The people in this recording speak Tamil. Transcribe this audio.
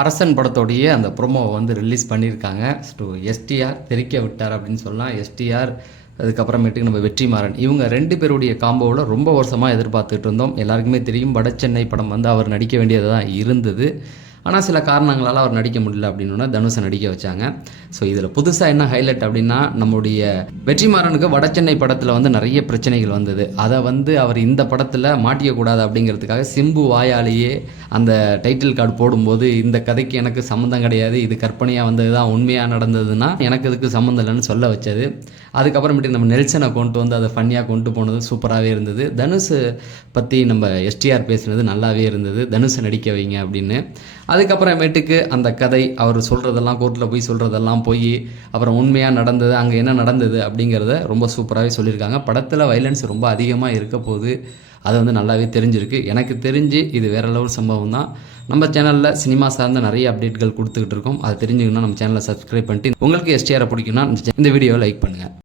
அரசன் படத்தோடைய அந்த ப்ரோமோவை வந்து ரிலீஸ் பண்ணியிருக்காங்க. ஸோ எஸ்டிஆர் தெறிக்க விட்டார் அப்படின்னு சொல்லலாம். எஸ்டிஆர் அதுக்கப்புறமேட்டுக்கு நம்ம வெற்றிமாறன் இவங்க 2 பேருடைய காம்போவில் ரொம்ப வருஷமாக எதிர்பார்த்துட்டு இருந்தோம். எல்லாருக்குமே தெரியும் வடசென்னை படம் வந்து அவர் நடிக்க வேண்டியது தான் இருந்தது. ஆனால் சில காரணங்களால் அவர் நடிக்க முடியல அப்படின்னா தனுஷை நடிக்க வச்சாங்க. ஸோ இதில் புதுசாக என்ன ஹைலைட் அப்படின்னா நம்முடைய வெற்றிமாறனுக்கு வடசென்னை படத்தில் வந்து நிறைய பிரச்சனைகள் வந்தது. அதை வந்து அவர் இந்த படத்தில் மாட்டிக்கக்கூடாது அப்படிங்கிறதுக்காக சிம்பு வாயாலேயே அந்த டைட்டில் கார்டு போடும்போது இந்த கதைக்கு எனக்கு சம்மந்தம் கிடையாது, இது கற்பனையாக வந்தது தான், உண்மையாக நடந்ததுன்னா எனக்கு இதுக்கு சம்மந்தம் இல்லைன்னு சொல்ல வச்சது. அதுக்கப்புறமேட்டு நம்ம நெல்சனை கொண்டு வந்து அதை ஃபன்னியாக கொண்டு போனது சூப்பராகவே இருந்தது. தனுஷ் பற்றி நம்ம எஸ்டிஆர் பேசுனது நல்லாவே இருந்தது, தனுஷை நடிக்க வைங்க அப்படின்னு. அதுக்கப்புறமேட்டுக்கு அந்த கதை அவர் சொல்கிறதெல்லாம் கோர்ட்டில் போய் சொல்கிறதெல்லாம் போய் அப்புறம் உண்மையாக நடந்தது, அங்கே என்ன நடந்தது அப்படிங்கிறத ரொம்ப சூப்பராகவே சொல்லியிருக்காங்க. படத்தில் வைலன்ஸ் ரொம்ப அதிகமாக இருக்க போது அது வந்து நல்லாவே தெரிஞ்சிருக்கு. எனக்கு தெரிஞ்சு இது வேறு லெவல் சம்பவம் தான். நம்ம சேனலில் சினிமா சார்ந்த நிறைய அப்டேட்கள் கொடுத்துக்கிட்டு இருக்கோம். அதை தெரிஞ்சுக்கணுன்னா நம்ம சேனலை சப்ஸ்கிரைப் பண்ணிட்டு உங்களுக்கு எஸ்டிஆரை பிடிக்குன்னா இந்த வீடியோவை லைக் பண்ணுங்கள்.